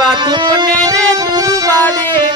વાત પણ રે તું વાડે.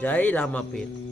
જય રામા પીર